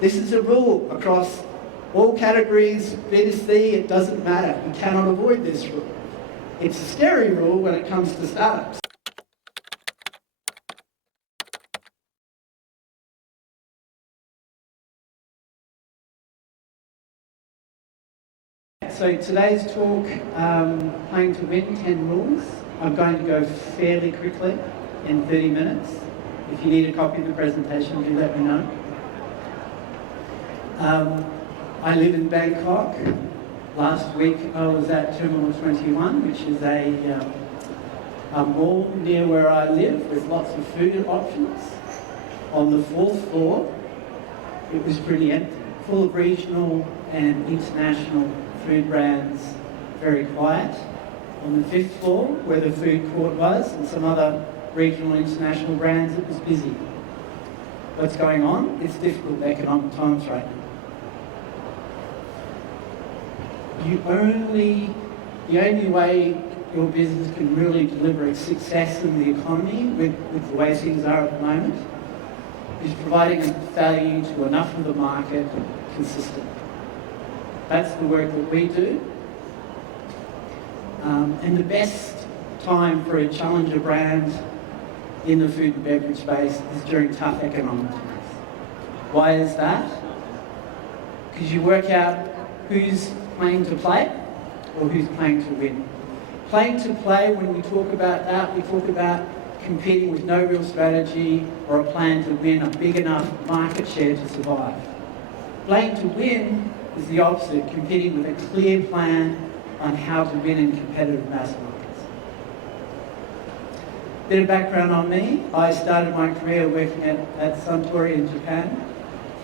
This is a rule across all categories, B2C, it doesn't matter. You cannot avoid this rule. It's a scary rule when it comes to startups. So today's talk, Playing to Win, 10 rules. I'm going to go fairly quickly in 30 minutes. If you need a copy of the presentation, do let me know. I live in Bangkok. Last week I was at Terminal 21, which is a mall near where I live with lots of food options. On the 4th floor, it was pretty empty, full of regional and international food brands, very quiet. On the 5th floor, where the food court was, and some other regional and international brands, it was busy. What's going on? It's difficult economic times right now. The only way your business can really deliver its success in the economy with the way things are at the moment is providing value to enough of the market consistently. That's the work that we do. And the best time for a challenger brand in the food and beverage space is during tough economic times. Why is that? Because you work out who's playing to play or who's playing to win. Playing to play, when we talk about that, we talk about competing with no real strategy or a plan to win a big enough market share to survive. Playing to win is the opposite, competing with a clear plan on how to win in competitive mass markets. Bit of background on me. I started my career working at Suntory in Japan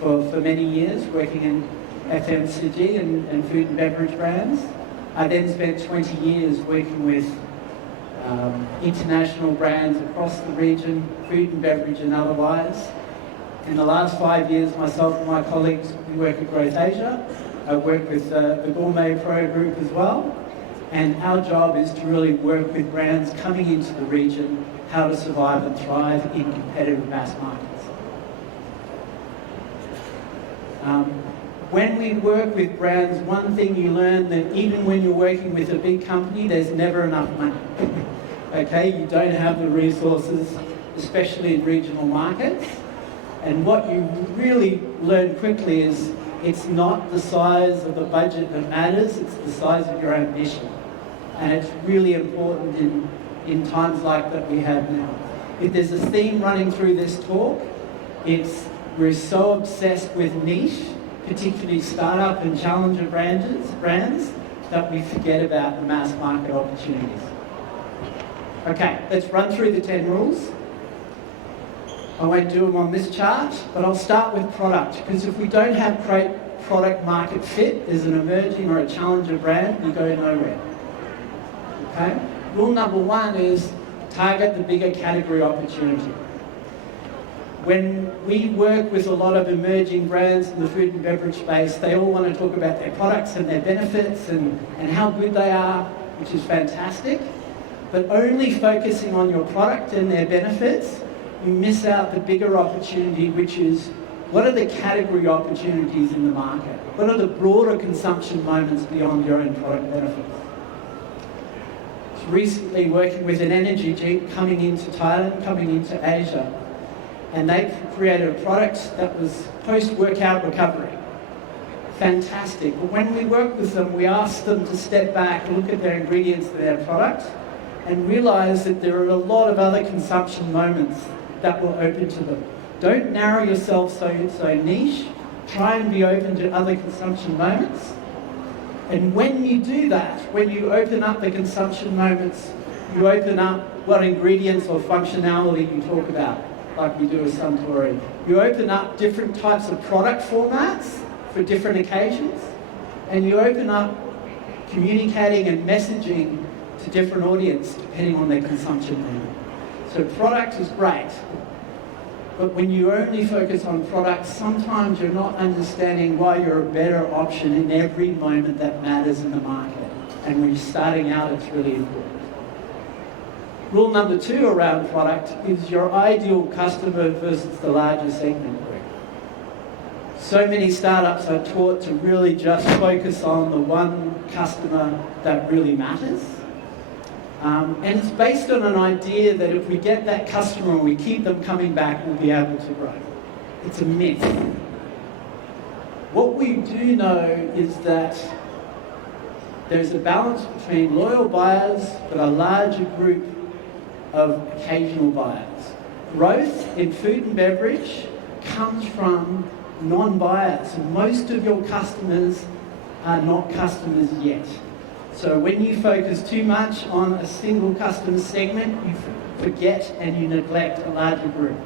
for many years, working in FMCG and food and beverage brands. I then spent 20 years working with international brands across the region, food and beverage and otherwise. In the last 5 years, myself and my colleagues, we work at Growth Asia. I work with the Gourmet Pro group as well. And our job is to really work with brands coming into the region, how to survive and thrive in competitive mass markets. When we work with brands, one thing you learn that even when you're working with a big company, there's never enough money. Okay, you don't have the resources, especially in regional markets. And what you really learn quickly is it's not the size of the budget that matters, it's the size of your ambition. And it's really important in times like that we have now. If there's a theme running through this talk, it's we're so obsessed with niche, particularly startup and challenger brands, that we forget about the mass market opportunities. Okay, let's run through the 10 rules. I won't do them on this chart, but I'll start with product, because if we don't have great product market fit as an emerging or a challenger brand, we go nowhere. Okay? Rule number 1 is target the bigger category opportunity. When we work with a lot of emerging brands in the food and beverage space, they all want to talk about their products and their benefits and how good they are, which is fantastic. But only focusing on your product and their benefits, you miss out the bigger opportunity, which is what are the category opportunities in the market? What are the broader consumption moments beyond your own product benefits? Recently working with an energy drink coming into Thailand, coming into Asia. And they created a product that was post-workout recovery. Fantastic. But when we work with them, we ask them to step back and look at their ingredients of their product and realize that there are a lot of other consumption moments that will open to them. Don't narrow yourself so niche. Try and be open to other consumption moments. And when you do that, when you open up the consumption moments, you open up what ingredients or functionality you talk about, like we do with Suntory. You open up different types of product formats for different occasions, and you open up communicating and messaging to different audience depending on their consumption moment. So product is great, but when you only focus on product, sometimes you're not understanding why you're a better option in every moment that matters in the market. And when you're starting out, it's really important. Rule number 2 around product is your ideal customer versus the larger segment group. So many startups are taught to really just focus on the one customer that really matters. And it's based on an idea that if we get that customer and we keep them coming back, we'll be able to grow. It's a myth. What we do know is that there's a balance between loyal buyers but a larger group of occasional buyers. Growth in food and beverage comes from non-buyers. Most of your customers are not customers yet. So when you focus too much on a single customer segment, you forget and you neglect a larger group.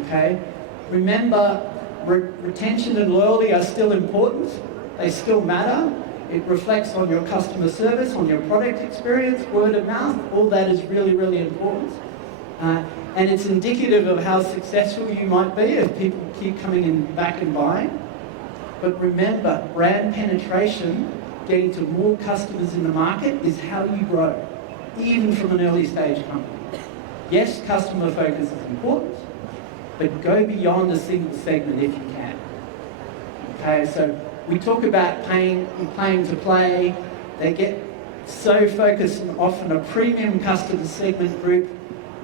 Okay? Remember, retention and loyalty are still important. They still matter. It reflects on your customer service, on your product experience, word of mouth. All that is really, really important. And it's indicative of how successful you might be if people keep coming in back and buying. But remember, brand penetration, getting to more customers in the market, is how you grow, even from an early stage company. Yes, customer focus is important, but go beyond a single segment if you can. Okay, so we talk about playing to play. They get so focused on often a premium customer segment group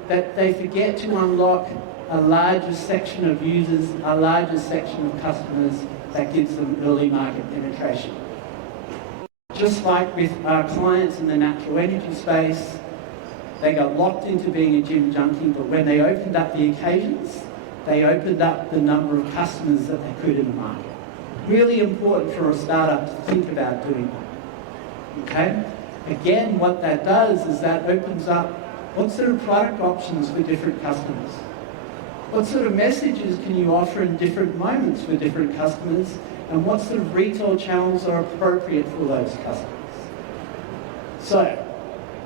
that they forget to unlock a larger section of users, a larger section of customers that gives them early market penetration. Just like with our clients in the natural energy space, they got locked into being a gym junkie, but when they opened up the occasions, they opened up the number of customers that they could in the market. Really important for a startup to think about doing that. Okay? Again, what that does is that opens up what sort of product options for different customers. What sort of messages can you offer in different moments for different customers? And what sort of retail channels are appropriate for those customers? So,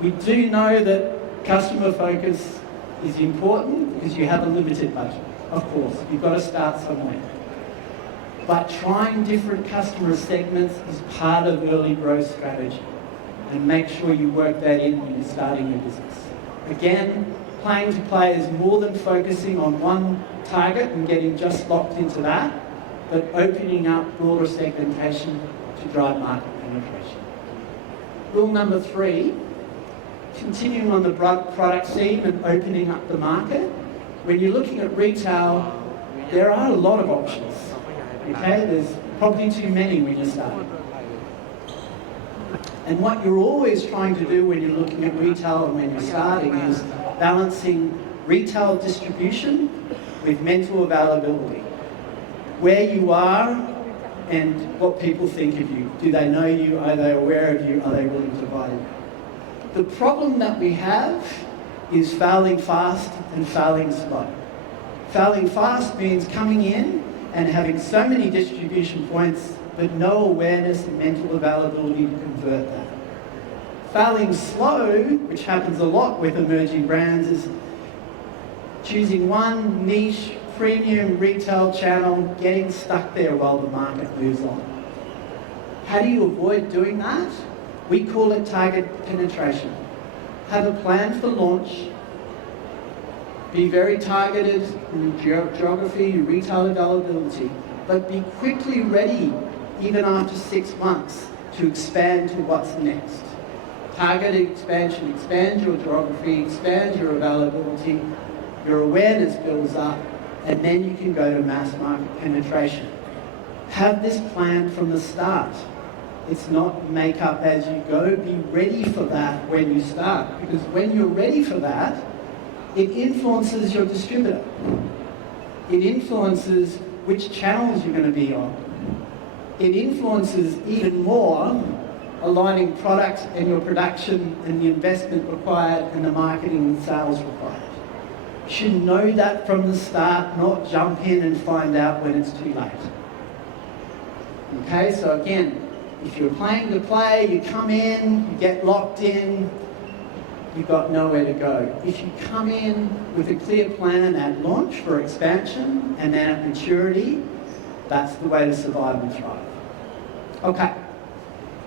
we do know that customer focus is important because you have a limited budget. Of course, you've got to start somewhere. But trying different customer segments is part of early growth strategy. And make sure you work that in when you're starting your business. Again, playing to play is more than focusing on one target and getting just locked into that, but opening up broader segmentation to drive market penetration. Rule number 3, continuing on the product theme and opening up the market. When you're looking at retail, there are a lot of options. Okay, there's probably too many when you're starting. And what you're always trying to do when you're looking at retail and when you're starting is balancing retail distribution with mental availability. Where you are and what people think of you. Do they know you? Are they aware of you? Are they willing to buy you? The problem that we have is failing fast and failing slow. Failing fast means coming in and having so many distribution points but no awareness and mental availability to convert that. Failing slow, which happens a lot with emerging brands, is choosing one niche, premium retail channel, getting stuck there while the market moves on. How do you avoid doing that? We call it target penetration. Have a plan for launch. Be very targeted in geography, retail availability, but be quickly ready, even after 6 months, to expand to what's next. Targeted expansion, expand your geography, expand your availability, your awareness builds up, and then you can go to mass market penetration. Have this plan from the start. It's not make up as you go. Be ready for that when you start, because when you're ready for that, it influences your distributor. It influences which channels you're going to be on. It influences even more aligning product and your production and the investment required and the marketing and sales required. You should know that from the start, not jump in and find out when it's too late. Okay, so again, if you're playing to play, you come in, you get locked in, you've got nowhere to go. If you come in with a clear plan at launch for expansion and then at maturity, that's the way to survive and thrive. Okay,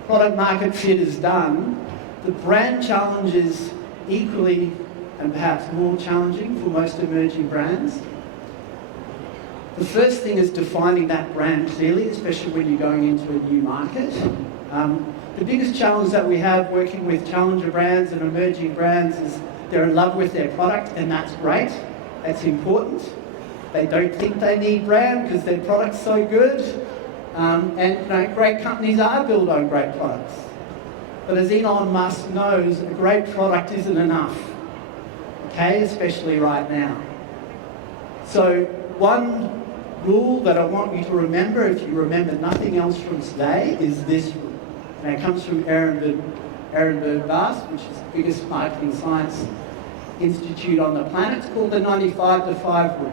product market fit is done. The brand challenge is equally and perhaps more challenging for most emerging brands. The first thing is defining that brand clearly, especially when you're going into a new market. The biggest challenge that we have working with challenger brands and emerging brands is they're in love with their product, and that's great. That's important. They don't think they need brand because their product's so good. Great companies are built on great products. But as Elon Musk knows, a great product isn't enough, okay, especially right now. So one rule that I want you to remember, if you remember nothing else from today, is this rule. And it comes from Aaron Bass, which is the biggest marketing science institute on the planet. It's called the 95-5 rule.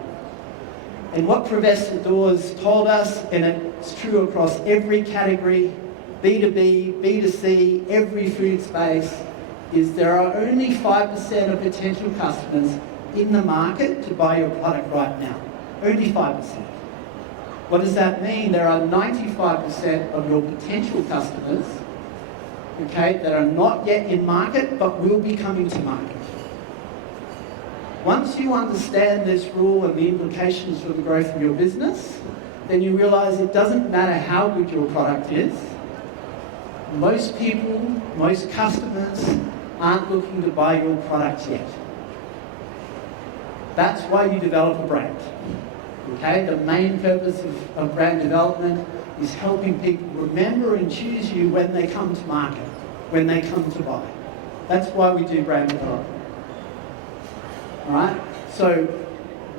And what Professor Dawes told us, and it's true across every category, B2B, B2C, every food space, is there are only 5% of potential customers in the market to buy your product right now. Only 5%. What does that mean? There are 95% of your potential customers, okay, that are not yet in market but will be coming to market. Once you understand this rule and the implications for the growth of your business, then you realize it doesn't matter how good your product is. Most people, most customers aren't looking to buy your product yet. That's why you develop a brand. Okay? The main purpose of brand development is helping people remember and choose you when they come to market, when they come to buy. That's why we do brand development. All right? So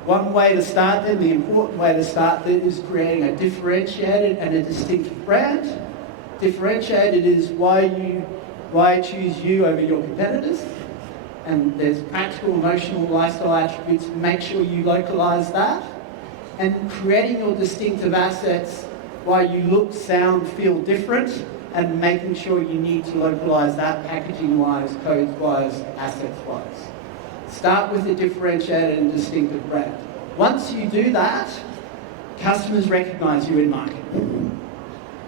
one way to start then, the important way to start then, is creating a differentiated and a distinctive brand. Differentiated is why I choose you over your competitors. And there's practical, emotional, lifestyle attributes. Make sure you localize that. And creating your distinctive assets, why you look, sound, feel different, and making sure you need to localize that packaging-wise, codes-wise, assets-wise. Start with a differentiated and distinctive brand. Once you do that, customers recognize you in market.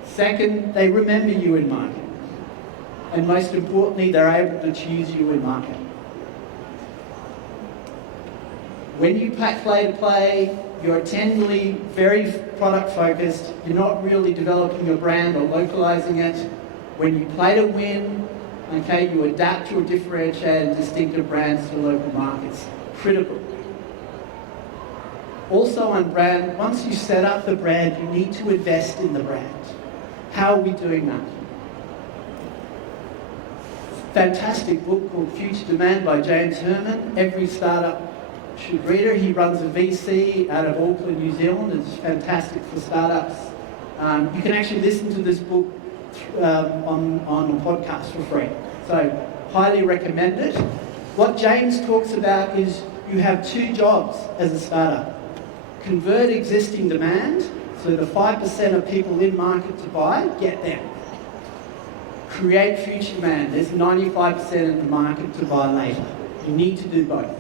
Second, they remember you in market. And most importantly, they're able to choose you in market. When you play to play, you're tenderly very product focused. You're not really developing your brand or localizing it. When you play to win, okay, you adapt your differentiated and distinctive brands to local markets. Critical. Also on brand, once you set up the brand, you need to invest in the brand. How are we doing that? Fantastic book called Future Demand by James Herman. Every startup should read it. He runs a VC out of Auckland, New Zealand. It's fantastic for startups. You can actually listen to this book on a podcast for free. So highly recommend it. What James talks about is you have two jobs as a startup. Convert existing demand, so the 5% of people in market to buy, get them. Create future demand. There's 95% in the market to buy later. You need to do both.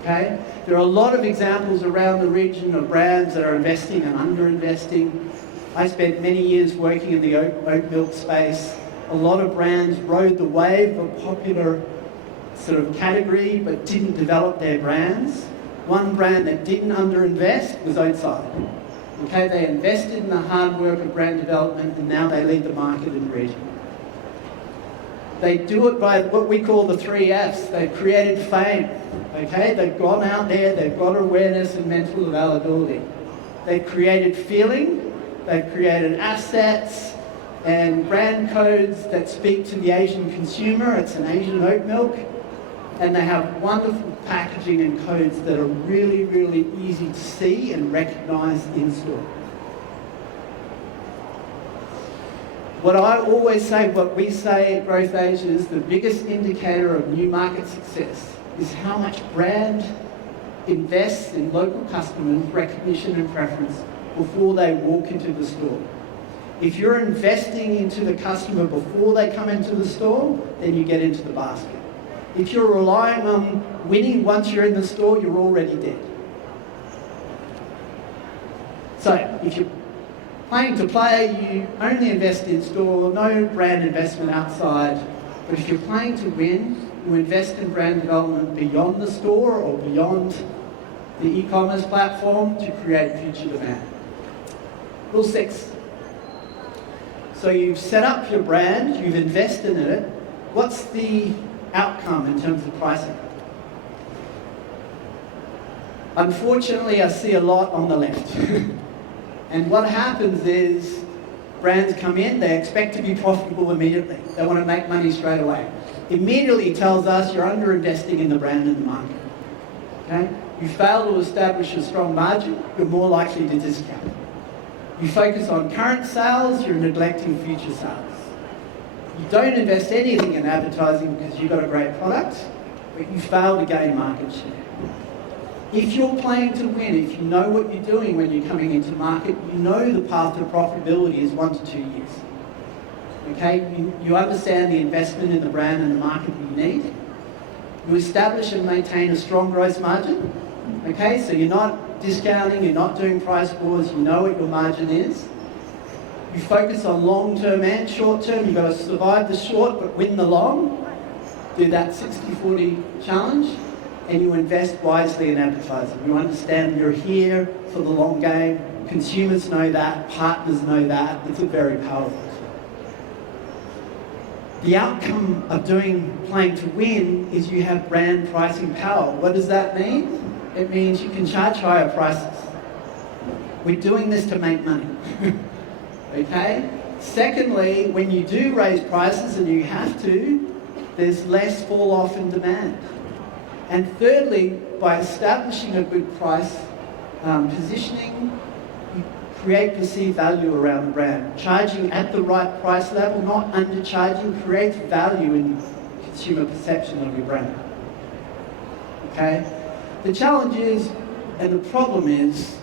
Okay? There are a lot of examples around the region of brands that are investing and under-investing. I spent many years working in the oat milk space. A lot of brands rode the wave of popular sort of category but didn't develop their brands. One brand that didn't under-invest was Oatside. Okay, they invested in the hard work of brand development and now they lead the market in the region. They do it by what we call the 3 Fs. They've created fame. Okay, they've gone out there, they've got awareness and mental availability. They've created feeling, they've created assets and brand codes that speak to the Asian consumer. It's an Asian oat milk. And they have wonderful packaging and codes that are really, really easy to see and recognize in store. What I always say, what we say at Growth Asia is the biggest indicator of new market success is how much brand invests in local customers' recognition and preference before they walk into the store. If you're investing into the customer before they come into the store, then you get into the basket. If you're relying on winning once you're in the store, you're already dead. So if you're planning to play, you only invest in store, no brand investment outside. But if you're planning to win, you invest in brand development beyond the store or beyond the e-commerce platform to create future demand. Rule 6. So you've set up your brand, you've invested in it. What's the outcome in terms of pricing? Unfortunately, I see a lot on the left. And what happens is brands come in, they expect to be profitable immediately. They want to make money straight away. Immediately tells us you're under-investing in the brand and the market. Okay? You fail to establish a strong margin, you're more likely to discount. You focus on current sales, you're neglecting future sales. You don't invest anything in advertising because you've got a great product, but you fail to gain market share. If you're playing to win, if you know what you're doing when you're coming into market, you know the path to profitability is 1 to 2 years. Okay, you understand the investment in the brand and the market that you need. You establish and maintain a strong gross margin. Okay, so you're not discounting, you're not doing price wars, you know what your margin is. You focus on long-term and short-term. You've got to survive the short but win the long. Do that 60-40 challenge. And you invest wisely in advertising. You understand you're here for the long game. Consumers know that. Partners know that. It's a very powerful tool. The outcome of playing to win is you have brand pricing power. What does that mean? It means you can charge higher prices. We're doing this to make money. Okay? Secondly, when you do raise prices, and you have to, there's less fall off in demand. And thirdly, by establishing a good price positioning, you create perceived value around the brand. Charging at the right price level, not undercharging, creates value in consumer perception of your brand. Okay? The challenge is, and the problem is,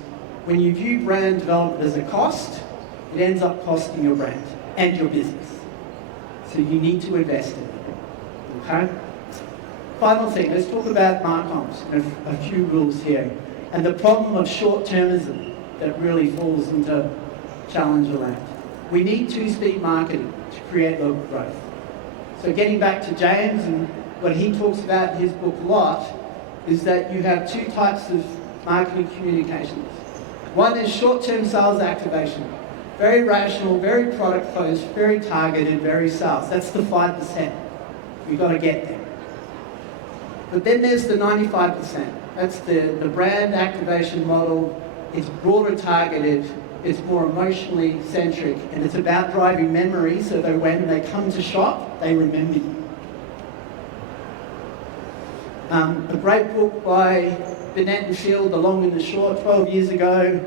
when you view brand development as a cost, it ends up costing your brand and your business. So you need to invest in it. Okay? Final thing, let's talk about marcoms and a few rules here. And the problem of short-termism that really falls into challenger land. We need two-speed marketing to create local growth. So getting back to James and what he talks about in his book a lot, is that you have two types of marketing communications. One is short-term sales activation. Very rational, very product-focused, very targeted, very sales. That's the 5%. We've got to get there. But then there's the 95%. That's the brand activation model. It's broader targeted, it's more emotionally centric, and it's about driving memory so that when they come to shop, they remember you. A great book by Burnett and Field, The Long and the Short, 12 years ago.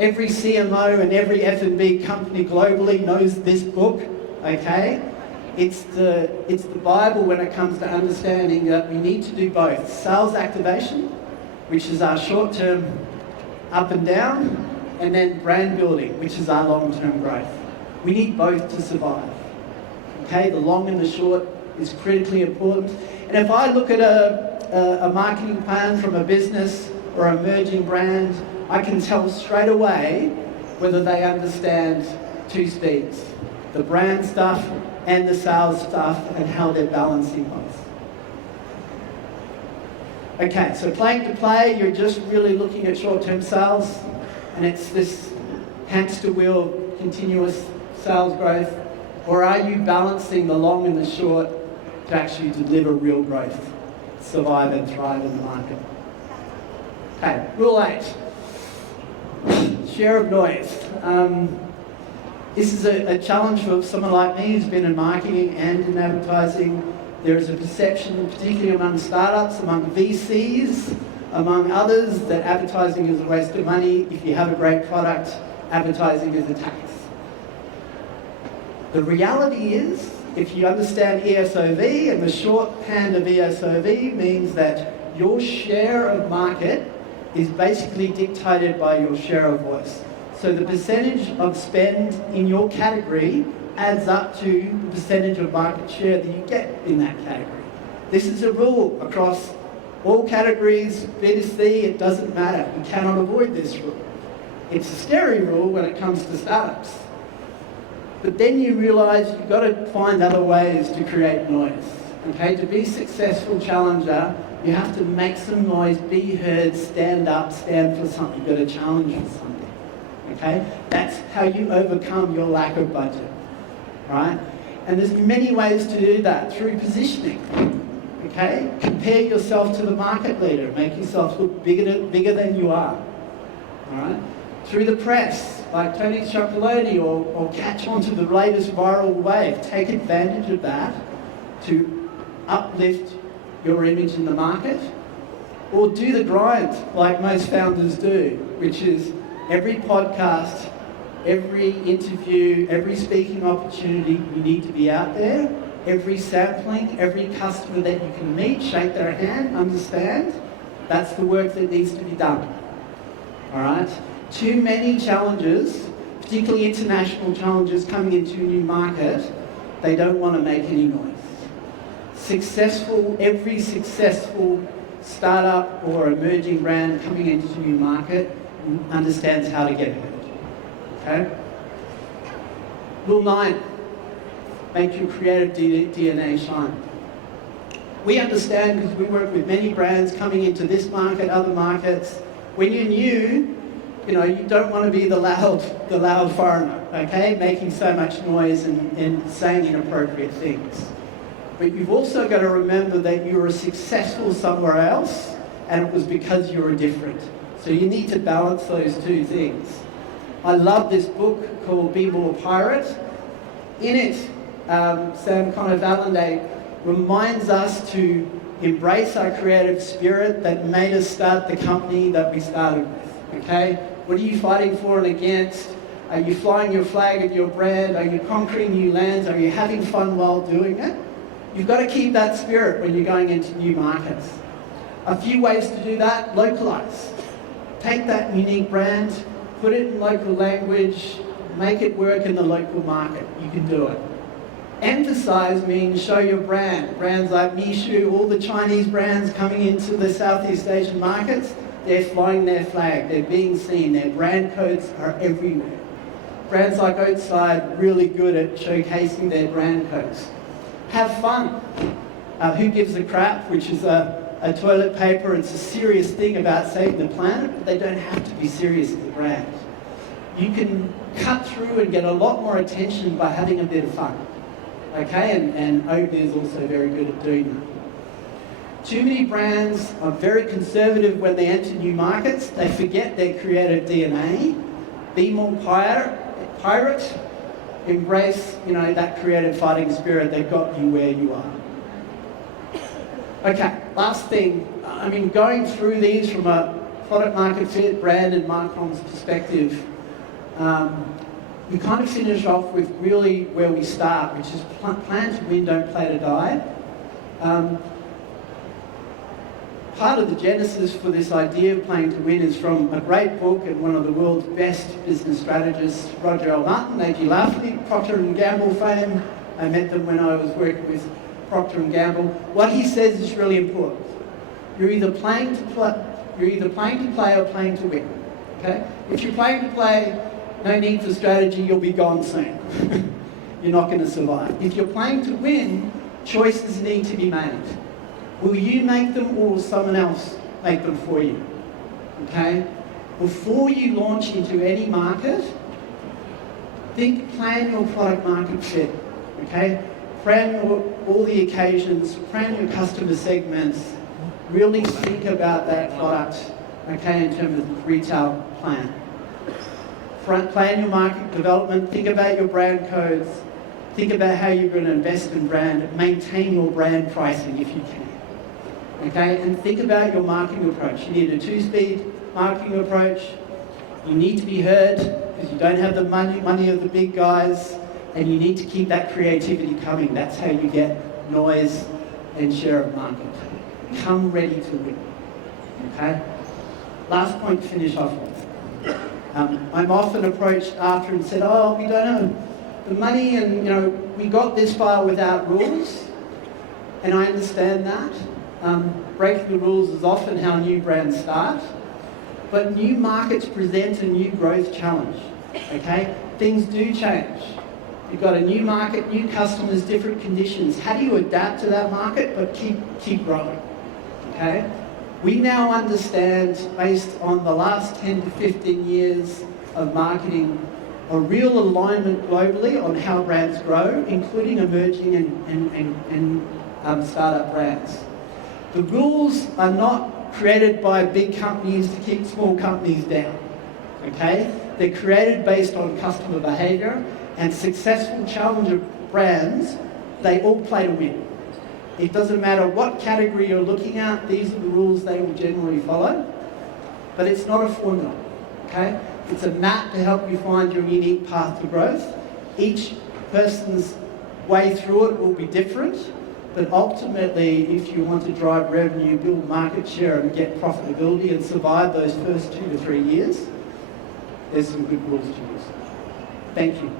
Every CMO and every F&B company globally knows this book, okay? It's the Bible when it comes to understanding that we need to do both. Sales activation, which is our short-term up and down, and then brand building, which is our long-term growth. We need both to survive. Okay, the long and the short is critically important. And if I look at a marketing plan from a business or an emerging brand, I can tell straight away whether they understand two speeds. The brand stuff and the sales stuff and how they're balancing both. Okay, so playing to play, you're just really looking at short-term sales, and it's this hamster wheel, continuous sales growth, or are you balancing the long and the short to actually deliver real growth, survive and thrive in the market? Okay, rule 8, share of noise. This is a challenge for someone like me who's been in marketing and in advertising. There is a perception, particularly among startups, among VCs, among others, that advertising is a waste of money. If you have a great product, advertising is a tax. The reality is, if you understand ESOV, and the shorthand of ESOV means that your share of market is basically dictated by your share of voice. So the percentage of spend in your category adds up to the percentage of market share that you get in that category. This is a rule across all categories, B2C, it doesn't matter. You cannot avoid this rule. It's a scary rule when it comes to startups. But then you realise you've got to find other ways to create noise. Okay, to be a successful challenger, You have to make some noise, be heard, stand up, stand for something. You've got to challenge for something. Okay? That's how you overcome your lack of budget. Right? And there's many ways to do that through positioning. Okay? Compare yourself to the market leader. Make yourself look bigger than you are. All right? Through the press, like Tony Chocolonely, or catch on to the latest viral wave. Take advantage of that to uplift your image in the market. Or do the grind, like most founders do, which is every podcast, every interview, every speaking opportunity, you need to be out there. Every sampling, every customer that you can meet, shake their hand, understand. That's the work that needs to be done. All right? Too many challenges, particularly international challenges coming into a new market, they don't want to make any noise. Every successful startup or emerging brand coming into a new market understands how to get heard. Okay? Rule 9, make your creative DNA shine. We understand, because we work with many brands coming into this market, other markets. When you're new, you don't want to be the loud foreigner, okay? Making so much noise and saying inappropriate things. But you've also got to remember that you were successful somewhere else, and it was because you were different. So you need to balance those two things. I love this book called Be More Pirate. In it, Sam Connor-Vallanday reminds us to embrace our creative spirit that made us start the company that we started with, okay? What are you fighting for and against? Are you flying your flag of your brand? Are you conquering new lands? Are you having fun while doing it? You've got to keep that spirit when you're going into new markets. A few ways to do that: localize. Take that unique brand, put it in local language, make it work in the local market. You can do it. Emphasize means show your brand. Brands like Mishu, all the Chinese brands coming into the Southeast Asian markets, they're flying their flag, they're being seen, their brand codes are everywhere. Brands like Oatside, really good at showcasing their brand codes. Have fun. Who gives a crap, which is a toilet paper. It's a serious thing about saving the planet, but they don't have to be serious as a brand. You can cut through and get a lot more attention by having a bit of fun. Okay, and Oatly is also very good at doing that. Too many brands are very conservative when they enter new markets. They forget their creative DNA. Be more pirate. Embrace, that creative fighting spirit that got you where you are. Okay, last thing. Going through these from a product market fit, brand and marcom's perspective, we kind of finish off with really where we start, which is plan to win, don't play to die. Part of the genesis for this idea of playing to win is from a great book and one of the world's best business strategists, Roger L. Martin, A.G. Lafferty, Procter & Gamble fame. I met them when I was working with Procter & Gamble. What he says is really important. You're either playing to play or playing to win. Okay? If you're playing to play, no need for strategy, you'll be gone soon. You're not going to survive. If you're playing to win, choices need to be made. Will you make them, or will someone else make them for you? Okay? Before you launch into any market, plan your product market fit. Okay? Plan all the occasions, plan your customer segments, really think about that product, okay, in terms of retail plan. Plan your market development, think about your brand codes, think about how you're going to invest in brand, maintain your brand pricing if you can. Okay, and think about your marketing approach. You need a two-speed marketing approach. You need to be heard because you don't have the money of the big guys, and you need to keep that creativity coming. That's how you get noise and share of market. Come ready to win. Okay? Last point to finish off with. I'm often approached after and said, we don't have the money and, we got this far without rules. And I understand that. Breaking the rules is often how new brands start. But new markets present a new growth challenge. Okay? Things do change. You've got a new market, new customers, different conditions. How do you adapt to that market but keep growing? okay? We now understand, based on the last 10 to 15 years of marketing, a real alignment globally on how brands grow, including emerging and startup brands. The rules are not created by big companies to keep small companies down, okay? They're created based on customer behaviour, and successful challenger brands, they all play to win. It doesn't matter what category you're looking at, these are the rules they will generally follow, but it's not a formula, okay? It's a map to help you find your unique path to growth. Each person's way through it will be different, but ultimately, if you want to drive revenue, build market share and get profitability and survive those first 2 to 3 years, there's some good rules to use. Thank you.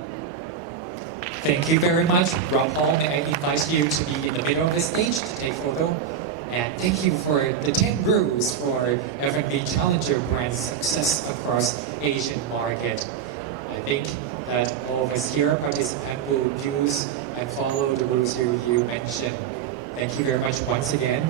Thank you very much, Rob Paul. May I invite you to be in the middle of the stage to take photo? And thank you for the 10 rules for F&B challenger brand success across Asian market. I think that all of us here, participants, will use and follow the rules you mentioned. Thank you very much once again.